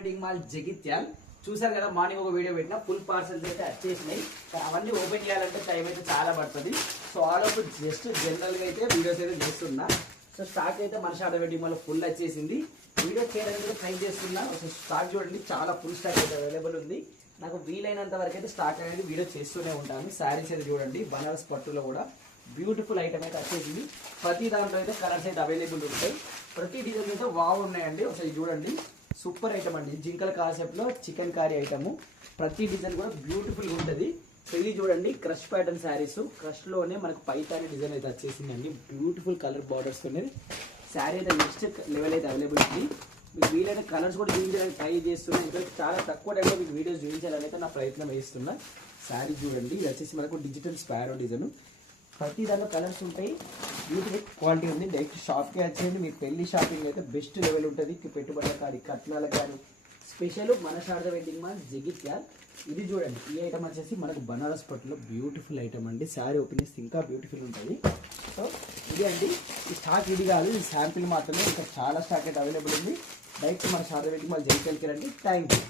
Wedding mall Jagtial చూసారు కదా. Morning ఒక వీడియో పెట్టిన ఫుల్ పార్సల్స్ అయితే వచ్చేసినాయి. అవన్నీ ఓపెన్ చేయాలంటే టైం అయితే చాలా పడుతుంది. So all of just general గా అయితే వీడియోస్ అయితే చేస్తున్నా. సో స్టాక్ అయితే మన షాడ వెడ్డింగ్ మాల్ ఫుల్ వచ్చేసింది. వీడియో చేయడానికి ట్రై చేస్తున్నా. సో స్టాక్ చూడండి, చాలా ఫుల్ స్టాక్ అయితే అవైలబుల్ ఉంది. నాకు వీలైనంత వరకు అయితే స్టాక్ అనేది వీడియో చేస్తూనే ఉంటాను. శారీస్ అయితే చూడండి, బనారస్ పట్టులో కూడా బ్యూటిఫుల్ ఐటమ్ అయితే వచ్చేసింది. ప్రతి దాంట్లో అయితే కలర్స్ అయితే అవైలబుల్ ఉంటాయి. ప్రతి డిజైన్ అయితే వావ్ ఉన్నాయండి. ఒకసారి చూడండి, సూపర్ ఐటమ్ అండి. జింకల్ కాన్సెప్ట్ లో చికెన్ కర్రీ ఐటమ్. ప్రతి డిజైన్ కూడా బ్యూటిఫుల్ గా ఉంటుంది. సో ఇది చూడండి, క్రష్ ప్యాటర్న్ శారీస్. క్రష్ లోనే మనకు పైతాని డిజైన్ అయితే వచ్చేసింది అండి. బ్యూటిఫుల్ కలర్ బార్డర్స్ అనేది శారీ అయితే నెక్స్ట్ లెవెల్ అయితే అవైలబుల్ ఉంది. మీకు వీలైన కలర్స్ కూడా చూపించడానికి ట్రై చేస్తున్నా. ఇంకా చాలా తక్కువ టైంలో మీకు వీడియోస్ చూపించాలని అయితే నా ప్రయత్నం వేస్తున్నా. శారీ చూడండి, ఇది వచ్చేసి మనకు డిజిటల్ స్పారో డిజైన్. ప్రతి దాంట్లో కలర్స్ ఉంటాయి. బ్యూటిఫుల్ క్వాలిటీ ఉంది. డైరెక్ట్ షాప్కి వచ్చేయండి. మీకు పెళ్లి షాపింగ్ అయితే బెస్ట్ లెవెల్ ఉంటుంది. పెట్టుబడుల కానీ కట్నాల కానీ స్పెషల్ మన శారదా వెడ్డింగ్ మాల్ జగిత్యాల్. ఇది చూడండి, ఈ ఐటమ్ వచ్చేసి మనకు బనారస్ పట్టులో బ్యూటిఫుల్ ఐటమ్ అండి. శారీ ఓపెన్ చేస్తే ఇంకా బ్యూటిఫుల్ ఉంటుంది. సో ఇది అండి, ఈ స్టాక్ ఇది కాదు, ఈ శాంపిల్ మాత్రమే. ఇంకా చాలా స్టాక్ అయితే అవైలబుల్ ఉంది. డైరెక్ట్ మన శారదా వెడ్డింగ్ మాల్ జగిత్యాలకి రండి. Thank you.